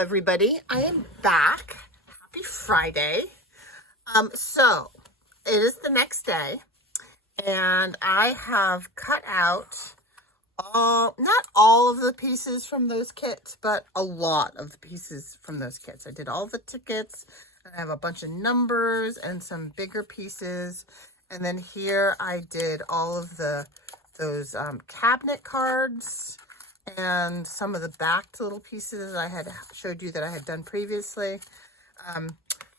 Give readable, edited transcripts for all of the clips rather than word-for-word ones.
Everybody, I am back. Happy Friday. So it is the next day, and I have cut out not all of the pieces from those kits, but a lot of the pieces from those kits. I did all the tickets, and I have a bunch of numbers and some bigger pieces. And then here I did all of those cabinet cards and some of the backed little pieces I had showed you that I had done previously.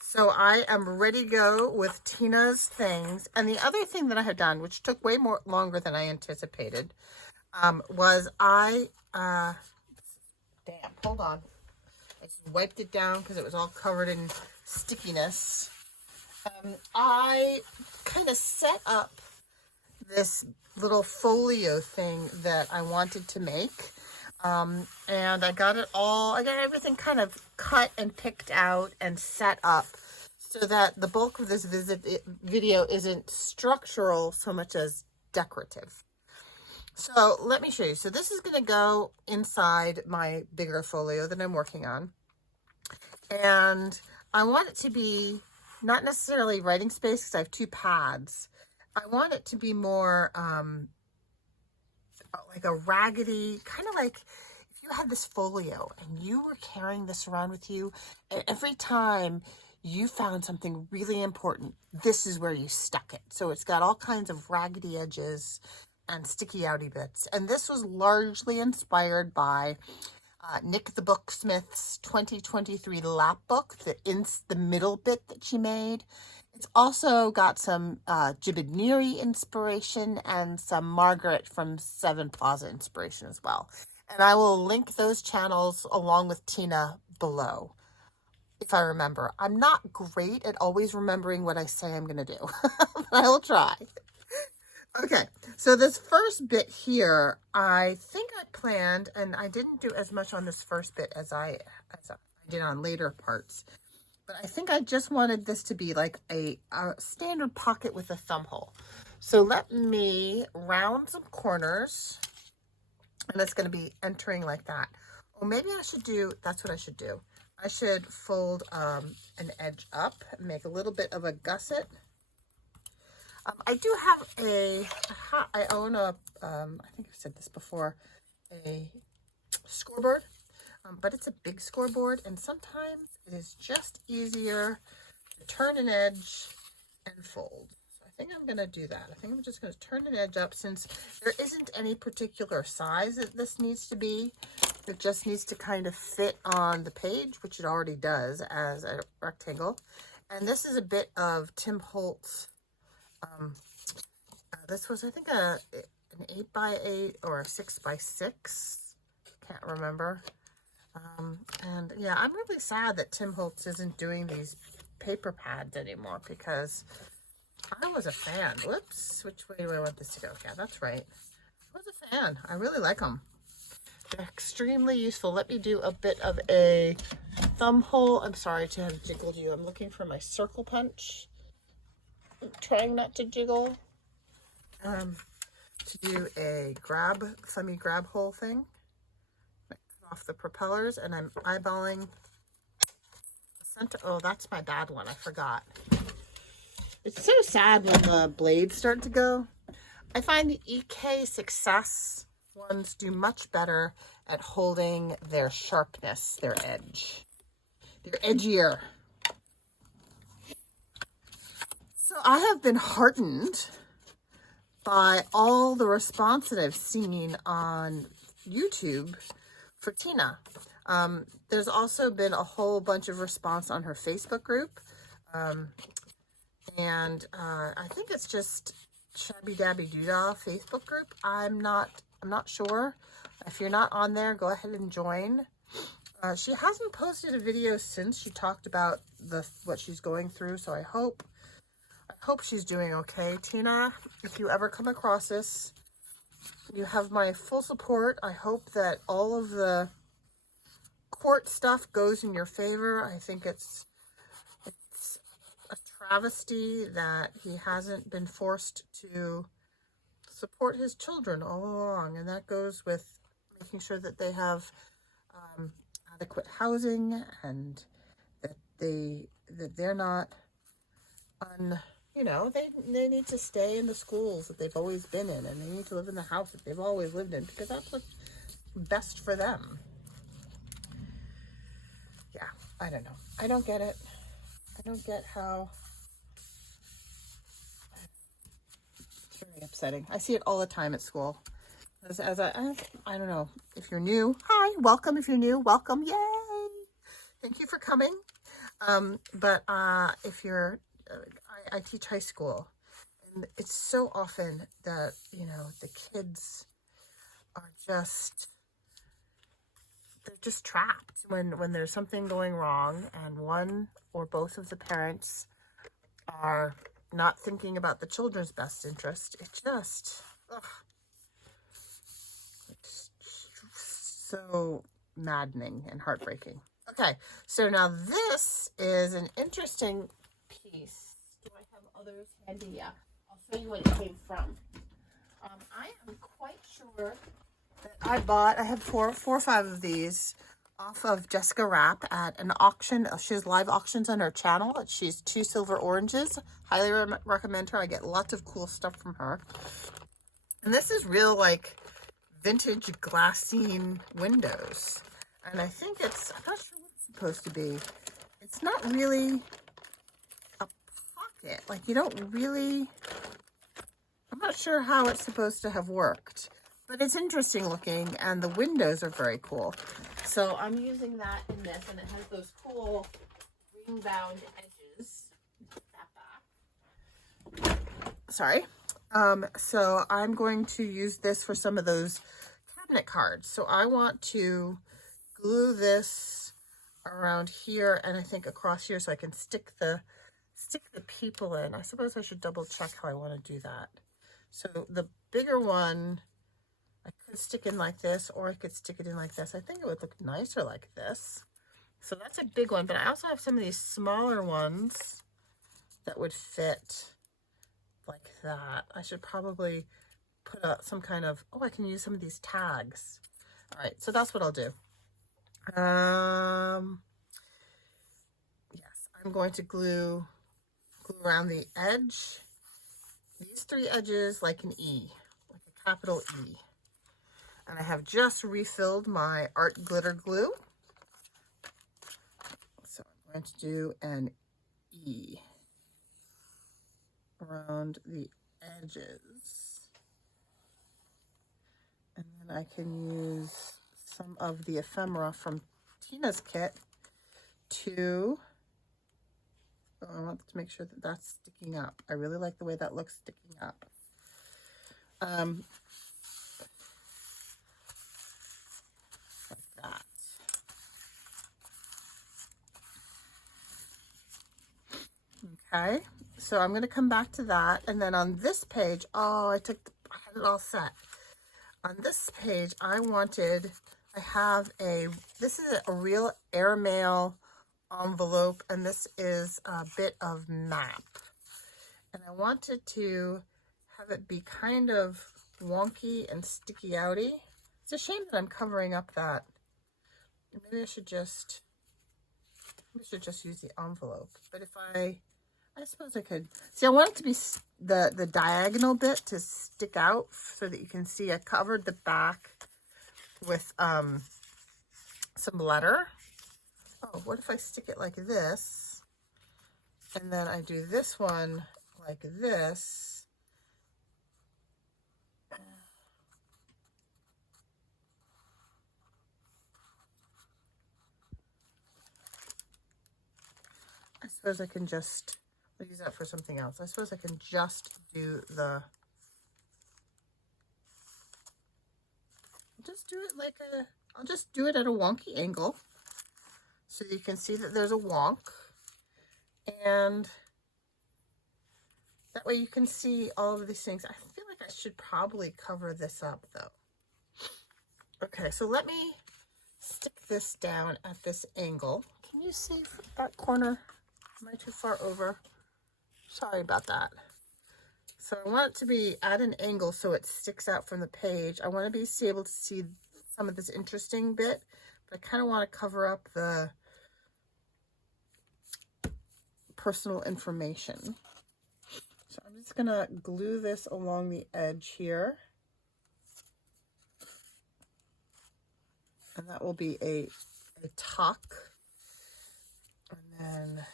So I am ready to go with Tina's things. And the other thing that I had done, which took way longer than I anticipated, was damn, hold on. I just wiped it down because it was all covered in stickiness. I kind of set up this little folio thing that I wanted to make. And I got everything kind of cut and picked out and set up so that the bulk of this video isn't structural so much as decorative. So let me show you. So this is going to go inside my bigger folio that I'm working on. And I want it to be not necessarily writing space because I have two pads. I want it to be more like a raggedy, kind of like if you had this folio and you were carrying this around with you, and every time you found something really important, this is where you stuck it. So it's got all kinds of raggedy edges and sticky outy bits. And this was largely inspired by Nick the Booksmith's 2023 lap book, the middle bit that she made. It's also got some Jibidniri inspiration and some Margaret from Seven Plaza inspiration as well. And I will link those channels along with Tina below, if I remember. I'm not great at always remembering what I say I'm going to do, but I will try. Okay, so this first bit here, I think I planned, and I didn't do as much on this first bit as I did on later parts. But I think I just wanted this to be like a standard pocket with a thumb hole. So let me round some corners, and it's going to be entering like that. Or maybe that's what I should do. I should fold an edge up and make a little bit of a gusset. I do have I own I think I've said this before, a scoreboard. But it's a big scoreboard, and sometimes it is just easier to turn an edge and fold. So I think I'm going to do that. I think I'm just going to turn an edge up since there isn't any particular size that this needs to be. It just needs to kind of fit on the page, which it already does as a rectangle. And this is a bit of Tim Holtz. This was, I think, an 8x8 or a 6x6. Can't remember. And yeah, I'm really sad that Tim Holtz isn't doing these paper pads anymore because I was a fan. Whoops, which way do I want this to go? Yeah, that's right. I was a fan. I really like them. They're extremely useful. Let me do a bit of a thumb hole. I'm sorry to have jiggled you. I'm looking for my circle punch. I'm trying not to jiggle. To do a thummy grab hole thing. Off the propellers, and I'm eyeballing the center. Oh, that's my bad one. I forgot. It's so sad when the blades start to go. I find the EK Success ones do much better at holding their sharpness, their edge. They're edgier. So I have been heartened by all the response that I've seen on YouTube for Tina. There's also been a whole bunch of response on her Facebook group. And I think it's just Shabbydabbydoodah Facebook group. I'm not sure. If you're not on there, go ahead and join. She hasn't posted a video since she talked about what she's going through, so I hope she's doing okay. Tina, if you ever come across this, you have my full support. I hope that all of the court stuff goes in your favor. I think it's a travesty that he hasn't been forced to support his children all along, and that goes with making sure that they have adequate housing, and that they're not you know, they need to stay in the schools that they've always been in, and they need to live in the house that they've always lived in, because that's what's best for them. Yeah, I don't know. I don't get it. I don't get how. It's really upsetting. I see it all the time at school. I don't know, if you're new, hi, welcome. If you're new, welcome. Yay! Thank you for coming. But if you're, I teach high school, and it's so often that, you know, the kids are just, they're just trapped when there's something going wrong, and one or both of the parents are not thinking about the children's best interest. It just, it's so maddening and heartbreaking. Okay, so now this is an interesting piece. Do I have others handy? Yeah, I'll show you what it came from. I am quite sure that I have four or five of these off of Jessica Rapp at an auction. She has live auctions on her channel. She's 2 Silver Oranges. Highly recommend her. I get lots of cool stuff from her. And this is real, like, vintage glassine windows. And I think it's, I'm not sure what it's supposed to be. It's not really a pocket. Like, you don't really, I'm not sure how it's supposed to have worked. But it's interesting looking, and the windows are very cool. So I'm using that in this, and it has those cool ring-bound edges. That back. Sorry. So I'm going to use this for some of those cabinet cards. So I want to glue this around here, and I think across here, so I can stick the people in. I suppose I should double check how I want to do that. So the bigger one, I could stick in like this, or I could stick it in like this. I think it would look nicer like this. So that's a big one, but I also have some of these smaller ones that would fit like that. I should probably put up some kind of, oh, I can use some of these tags. All right, so that's what I'll do. Yes, I'm going to glue around the edge, these 3 edges like an E, like a capital E. And I have just refilled my art glitter glue. So I'm going to do an E around the edges. And then I can use some of the ephemera from Tina's kit to, I want to make sure that that's sticking up. I really like the way that looks sticking up. That. Okay, so I'm going to come back to that, and then on this page, oh, I had it all set. On this page, this is a real airmail envelope, and this is a bit of map. And I wanted to have it be kind of wonky and sticky outy. It's a shame that I'm covering up that. Maybe I should just use the envelope. But if I suppose I could. See, I want it to be the diagonal bit to stick out so that you can see I covered the back with some letter. Oh, what if I stick it like this? And then I do this one like this. I suppose I can just, I'll use that for something else. I suppose I can just do I'll just do it at a wonky angle so you can see that there's a wonk, and that way you can see all of these things. I feel like I should probably cover this up though. Okay, so let me stick this down at this angle. Can you see that corner? Am I too far over? Sorry about that. So I want it to be at an angle so it sticks out from the page. I want to be able to see some of this interesting bit, but I kind of want to cover up the personal information. So I'm just gonna glue this along the edge here. And that will be a tuck. And then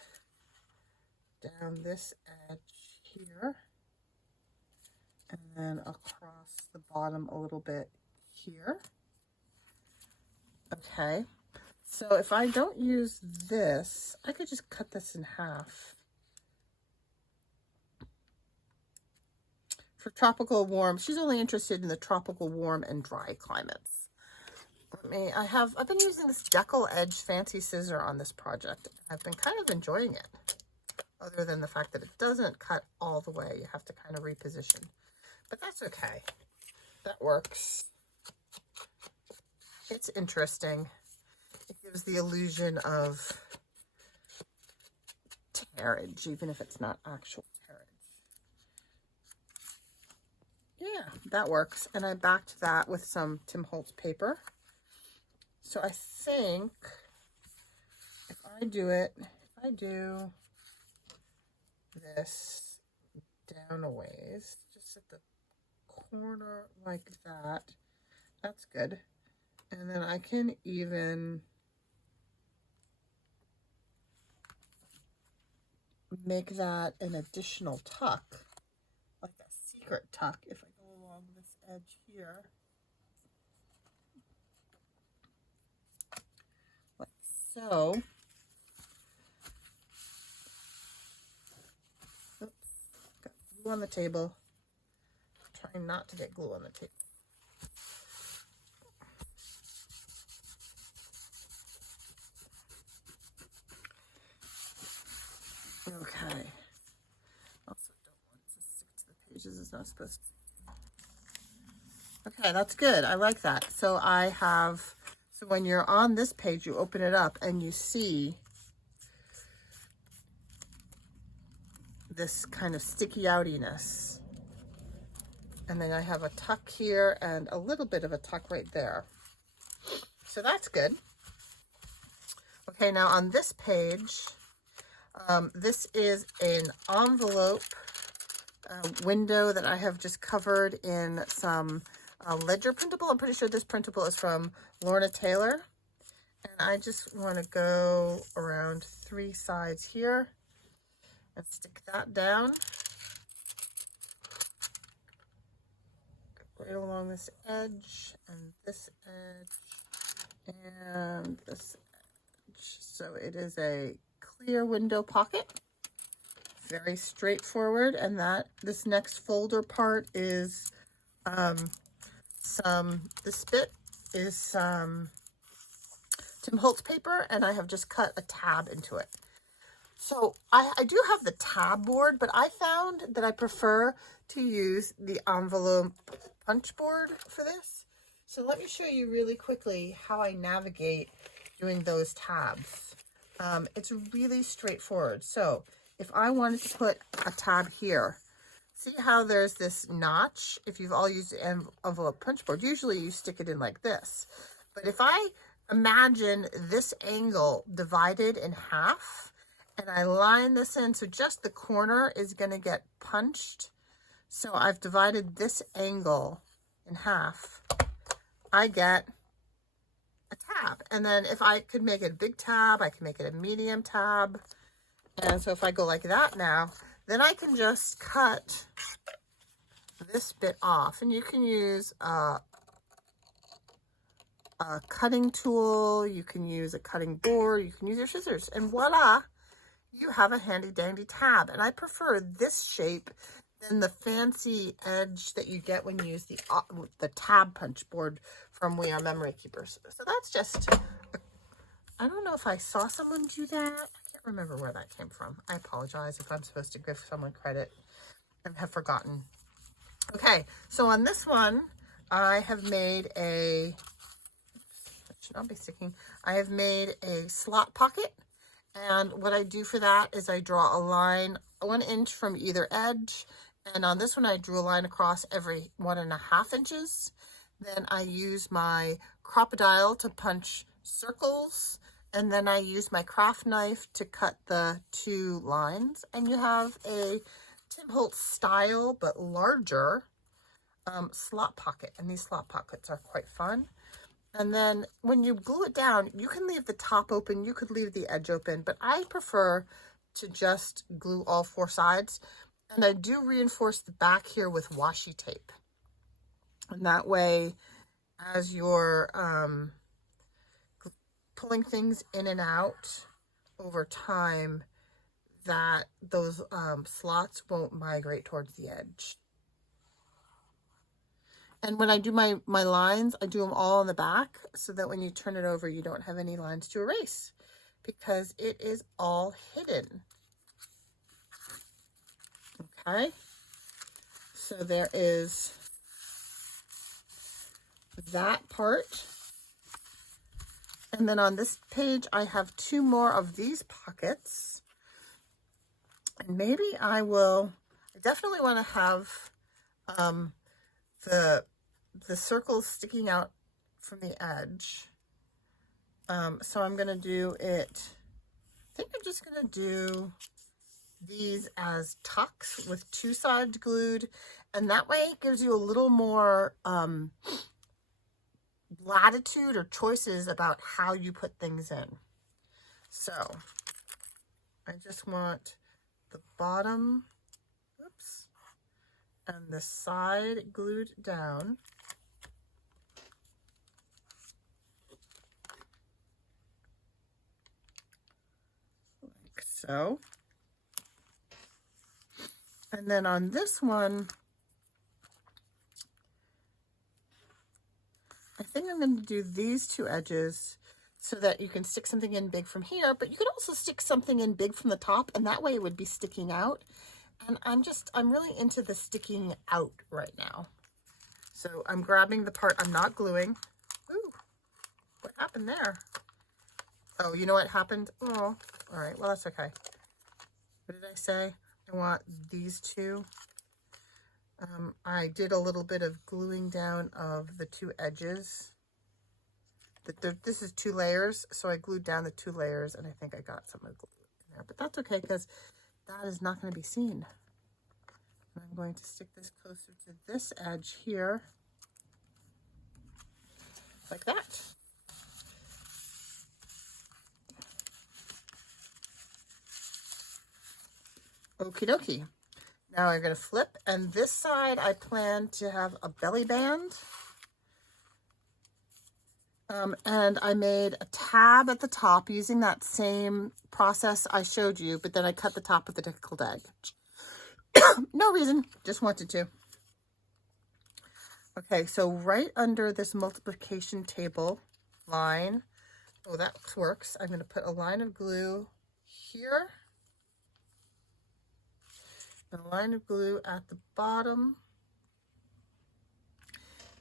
down this edge here. And then across the bottom a little bit here. Okay. So if I don't use this, I could just cut this in half. For tropical warm, she's only interested in the tropical warm and dry climates. I've been using this Deckle Edge fancy scissor on this project. I've been kind of enjoying it, other than the fact that it doesn't cut all the way. You have to kind of reposition, but that's okay. That works. It's interesting. It gives the illusion of tearage, even if it's not actual tearage. Yeah, that works. And I backed that with some Tim Holtz paper. So I think if I do this down a ways, just at the corner like that, that's good. And then I can even make that an additional tuck, like a secret tuck, if I go along this edge here. Like so. Oops, got glue on the table. I'm trying not to get glue on the table. Okay. Also don't want to stick to the pages. It's not supposed to. Okay, that's good. I like that. So so when you're on this page, you open it up and you see this kind of sticky outiness. And then I have a tuck here and a little bit of a tuck right there. So that's good. Okay, now on this page, this is an envelope window that I have just covered in some ledger printable. I'm pretty sure this printable is from Lorna Taylor. And I just want to go around 3 sides here and stick that down. Right along this edge and this edge and this edge. So it is a clear window pocket, very straightforward. And this next folder part is this bit is some Tim Holtz paper, and I have just cut a tab into it. So I do have the tab board, but I found that I prefer to use the envelope punch board for this. So let me show you really quickly how I navigate doing those tabs. It's really straightforward. So if I wanted to put a tab here, see how there's this notch? If you've all used the envelope punch board, usually you stick it in like this. But if I imagine this angle divided in half, and I line this in, so just the corner is going to get punched. So I've divided this angle in half. I get a tab. And then if I could make it a big tab, I can make it a medium tab. And so if I go like that now, then I can just cut this bit off. And you can use a cutting tool, you can use a cutting board, you can use your scissors, and voila, you have a handy dandy tab. And I prefer this shape than the fancy edge that you get when you use the tab punch board from We Are Memory Keepers. So that's just, I don't know if I saw someone do that. I can't remember where that came from. I apologize if I'm supposed to give someone credit and have forgotten. Okay, so on this one, I have made a, should not be sticking, I have made a slot pocket. And what I do for that is I draw a line 1 inch from either edge. And on this one, I drew a line across every 1.5 inches. Then I use my crocodile to punch circles, and then I use my craft knife to cut the 2 lines, and you have a Tim Holtz style but larger slot pocket, and these slot pockets are quite fun. And then when you glue it down, you can leave the top open, you could leave the edge open, but I prefer to just glue all 4 sides. And I do reinforce the back here with washi tape. And that way, as you're pulling things in and out over time, that those slots won't migrate towards the edge. And when I do my lines, I do them all on the back so that when you turn it over, you don't have any lines to erase because it is all hidden. Okay, so there is that part. And then on this page, I have 2 more of these pockets. And maybe I definitely want to have the circles sticking out from the edge. So I'm going to do it, I think I'm just going to do these as tucks with 2 sides glued, and that way it gives you a little more latitude or choices about how you put things in. So I just want the bottom, oops, and the side glued down. Like so. And then on this one, I think I'm going to do these 2 edges so that you can stick something in big from here, but you could also stick something in big from the top, and that way it would be sticking out. And I'm really into the sticking out right now. So I'm grabbing the part I'm not gluing. Ooh, what happened there? Oh, you know what happened? Oh, all right, well, that's okay. What did I say? I want these 2. I did a little bit of gluing down of the 2 edges. This is 2 layers, so I glued down the 2 layers, and I think I got some of the glue in there. But that's okay, because that is not going to be seen. And I'm going to stick this closer to this edge here, like that. Okie dokie. Now I'm going to flip, and this side I plan to have a belly band. And I made a tab at the top using that same process I showed you, but then I cut the top with a tickled egg. No reason, just wanted to. Okay, so right under this multiplication table line, oh, that works. I'm going to put a line of glue here. And a line of glue at the bottom.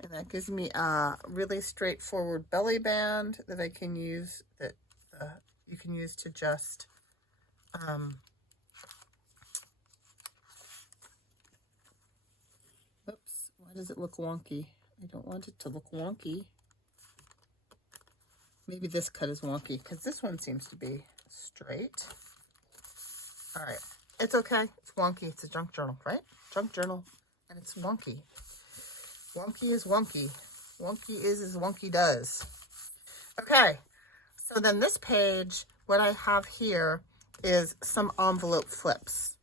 And that gives me a really straightforward belly band that I can use, that you can use to just oops, why does it look wonky? I don't want it to look wonky. Maybe this cut is wonky because this one seems to be straight. All right. It's okay. It's wonky. It's a junk journal, right? Junk journal, and it's wonky. Wonky is wonky. Wonky is as wonky does. Okay. So then this page, what I have here is some envelope flips.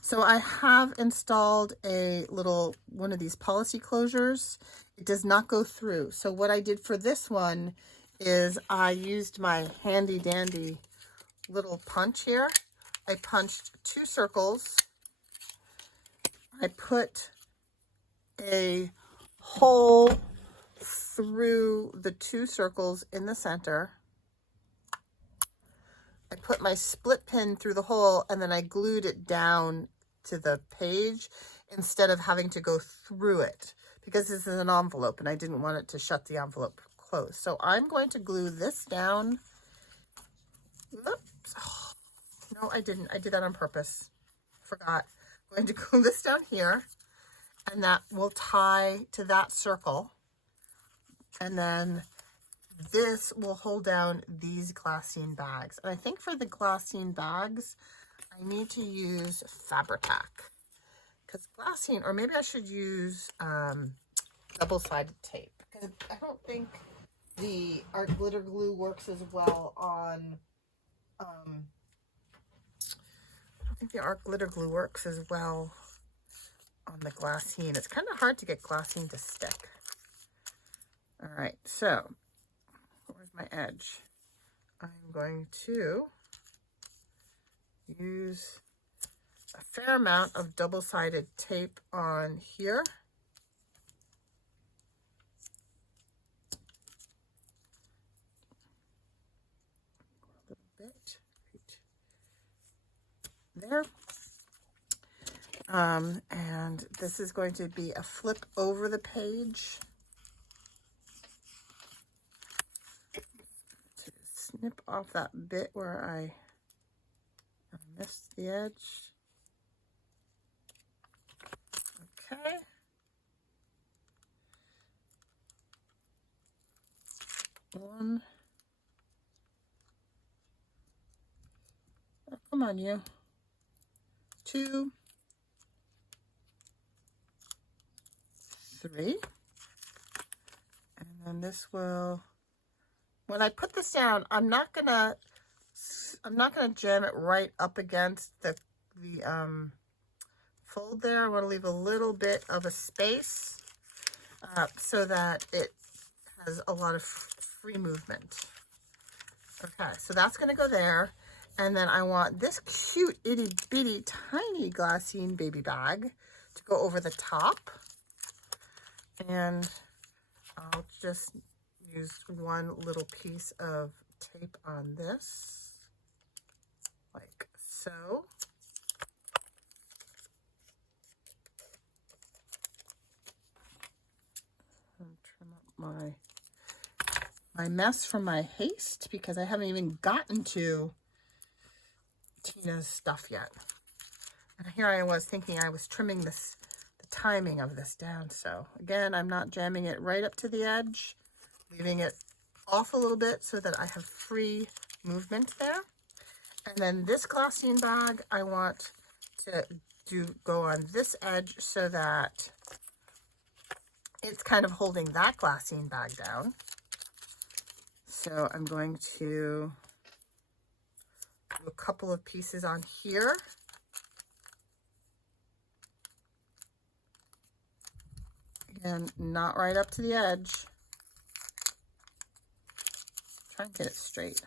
So I have installed a little one of these policy closures. It does not go through. So what I did for this one is I used my handy dandy little punch here. I punched 2 circles. I put a hole through the 2 circles in the center. I put my split pin through the hole, and then I glued it down to the page instead of having to go through it, because this is an envelope and I didn't want it to shut the envelope closed. So I'm going to glue this down. Oops. Oh, no, I didn't. I did that on purpose. Forgot. I'm going to glue this down here, and that will tie to that circle. And then this will hold down these glassine bags. And I think for the glassine bags, I need to use Fabri-Tac. Because glassine, or maybe I should use double-sided tape. Because I don't think the art glitter glue works as well on, I don't think the art glitter glue works as well on the glassine. It's kind of hard to get glassine to stick. All right, so where's my edge? I'm going to use a fair amount of double-sided tape on here. A little bit right there. And this is going to be a flip over the page. To snip off that bit where I missed the edge. Okay. One. Oh, come on, you. 2. 3. And then this will, when I put this down, I'm not gonna jam it right up against the fold there. I want to leave a little bit of a space so that it has a lot of free movement. Okay, so that's going to go there. And then I want this cute itty bitty tiny glassine baby bag to go over the top. And I'll just use one little piece of tape on this, like so. And trim up my mess from my haste because I haven't even gotten to Tina's stuff yet. And here I was thinking I was trimming the timing of this down. So again, I'm not jamming it right up to the edge, leaving it off a little bit so that I have free movement there. And then this glassine bag, I want to go on this edge so that it's kind of holding that glassine bag down. So I'm going to do a couple of pieces on here. Again, not right up to the edge. Try and get it straight.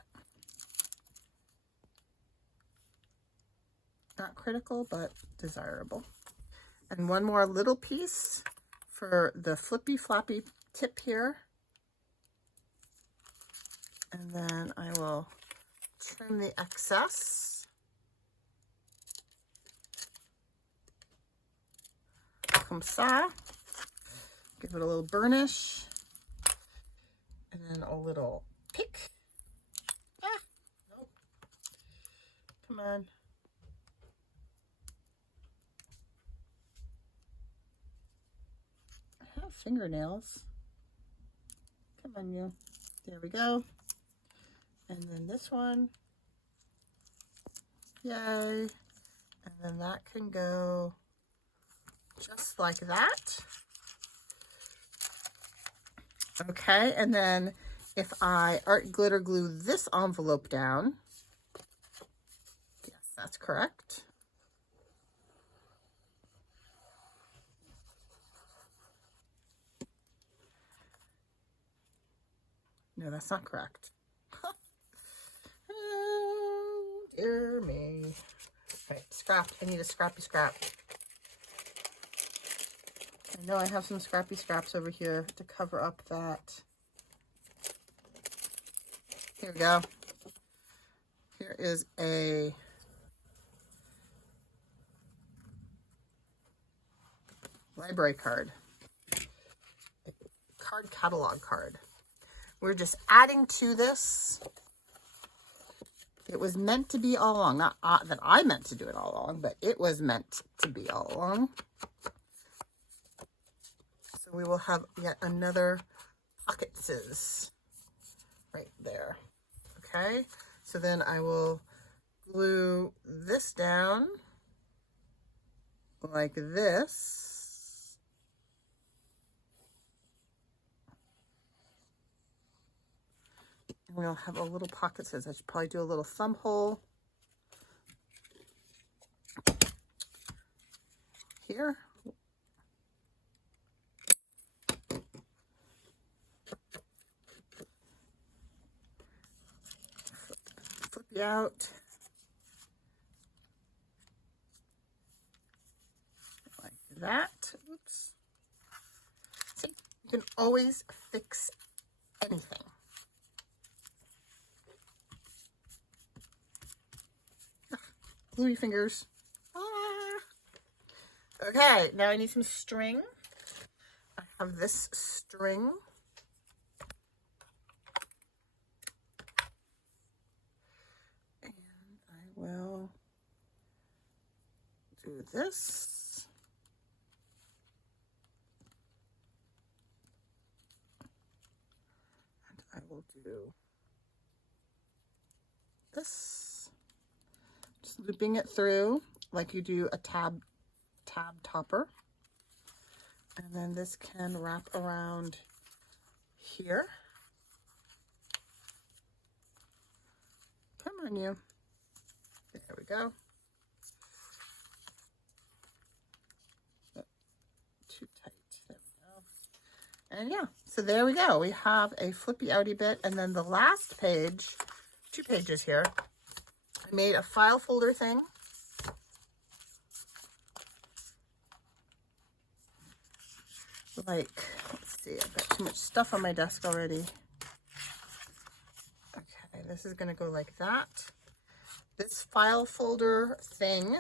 Not critical, but desirable. And one more little piece for the flippy floppy tip here. And then I will trim the excess. Comme ça. Give it a little burnish. And then a little pick. Ah, nope. Come on. I have fingernails. Come on, you. There we go. And then this one. Yay. And then that can go just like that. Okay, and then if I art glitter glue this envelope down, yes, that's correct. No, that's not correct. Oh, dear me. Right, scrapped. I need a scrappy scrap. I know I have some scrappy scraps over here to cover up that. Here we go. Here is a library card. A card catalog card. We're just adding to this. It was meant to be all along. Not that I meant to do it all along, but it was meant to be all along. So we will have yet another pocketses right there. Okay, so then I will glue this down like this. And we'll have a little pocketses. I should probably do a little thumb hole here. Flip you out. Like that. Oops. See, you can always fix anything. Glue your fingers. Okay, now I need some string. I have this string. And I will do this. And I will do this. Just looping it through like you do a tab topper. And then this can wrap around here. Come on, you. There we go. Too tight. There we go. And yeah, so there we go. We have a flippy outy bit. And then the last page, 2 pages here, I made a file folder thing. Like, let's see, I've got too much stuff on my desk already. Okay, this is going to go like that. This file folder thing,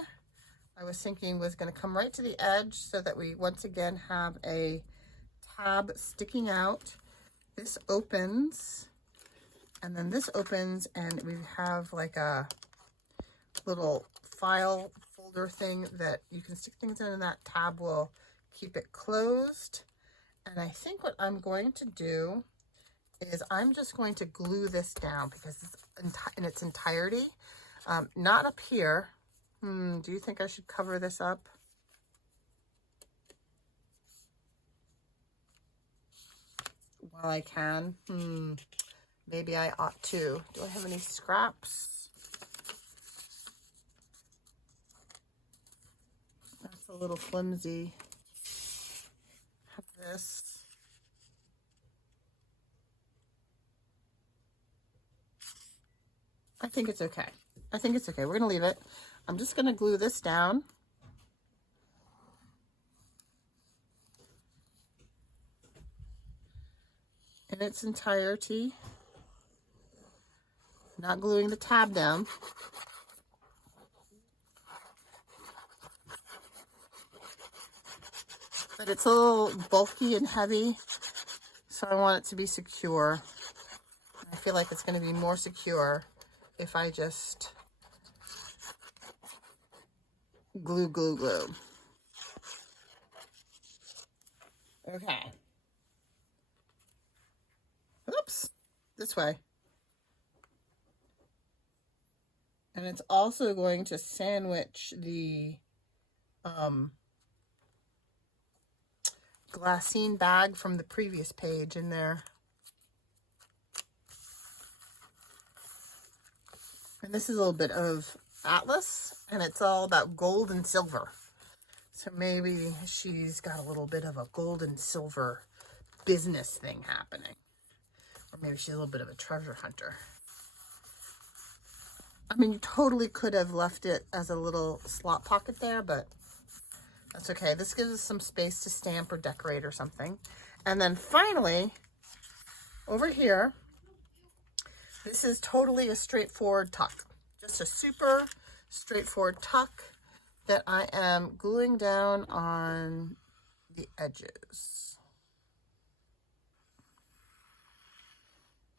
I was thinking was going to come right to the edge so that we once again have a tab sticking out. This opens, and then this opens, and we have like a little file folder thing that you can stick things in, and that tab will keep it closed. And I think what I'm going to do is I'm just going to glue this down because it's in its entirety. Not up here. Do you think I should cover this up? While I can. Maybe I ought to. Do I have any scraps? That's a little flimsy. This. I think it's okay. I think it's okay. We're going to leave it. I'm just going to glue this down. In its entirety. Not gluing the tab down. But it's a little bulky and heavy, so I want it to be secure. I feel like it's going to be more secure if I just glue. Okay. Oops. This way. And it's also going to sandwich the glassine bag from the previous page in there. And this is a little bit of Atlas, and it's all about gold and silver. So maybe she's got a little bit of a gold and silver business thing happening. Or maybe she's a little bit of a treasure hunter. I mean, you totally could have left it as a little slot pocket there, but that's okay. This gives us some space to stamp or decorate or something. And then finally, over here, this is totally a straightforward tuck. Just a super straightforward tuck that I am gluing down on the edges.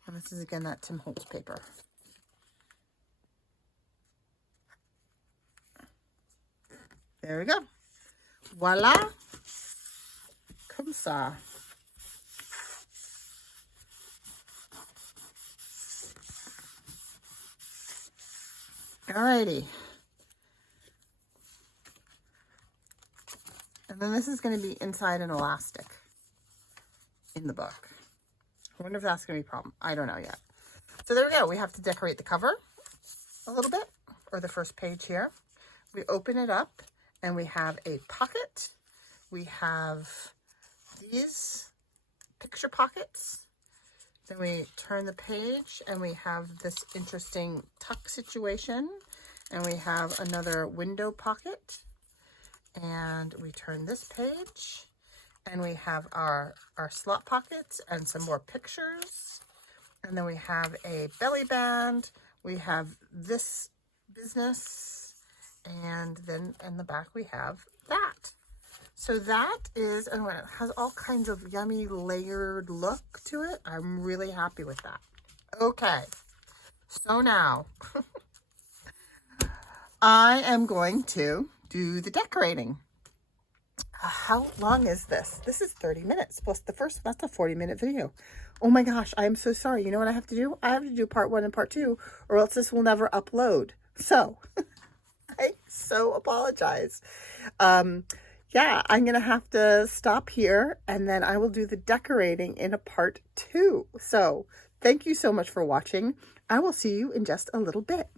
And this is again that Tim Holtz paper. There we go. Voila. Comme ça. Alrighty. And then this is going to be inside an elastic in the book. I wonder if that's going to be a problem. I don't know yet. So there we go. We have to decorate the cover a little bit, or the first page here. We open it up and we have a pocket. We have these picture pockets. Then we turn the page and we have this interesting tuck situation. And we have another window pocket. And we turn this page and we have our slot pockets and some more pictures. And then we have a belly band. We have this business. And then in the back we have that. So that is, and it has all kinds of yummy layered look to it. I'm really happy with that. Okay, so now I am going to do the decorating. How long is this? This is 30 minutes plus the first one. That's a 40-minute video. Oh my gosh, I am so sorry. You know what I have to do? I have to do part 1 and part 2, or else this will never upload. So I so apologize. Yeah, I'm going to have to stop here, and then I will do the decorating in a part 2. So thank you so much for watching. I will see you in just a little bit.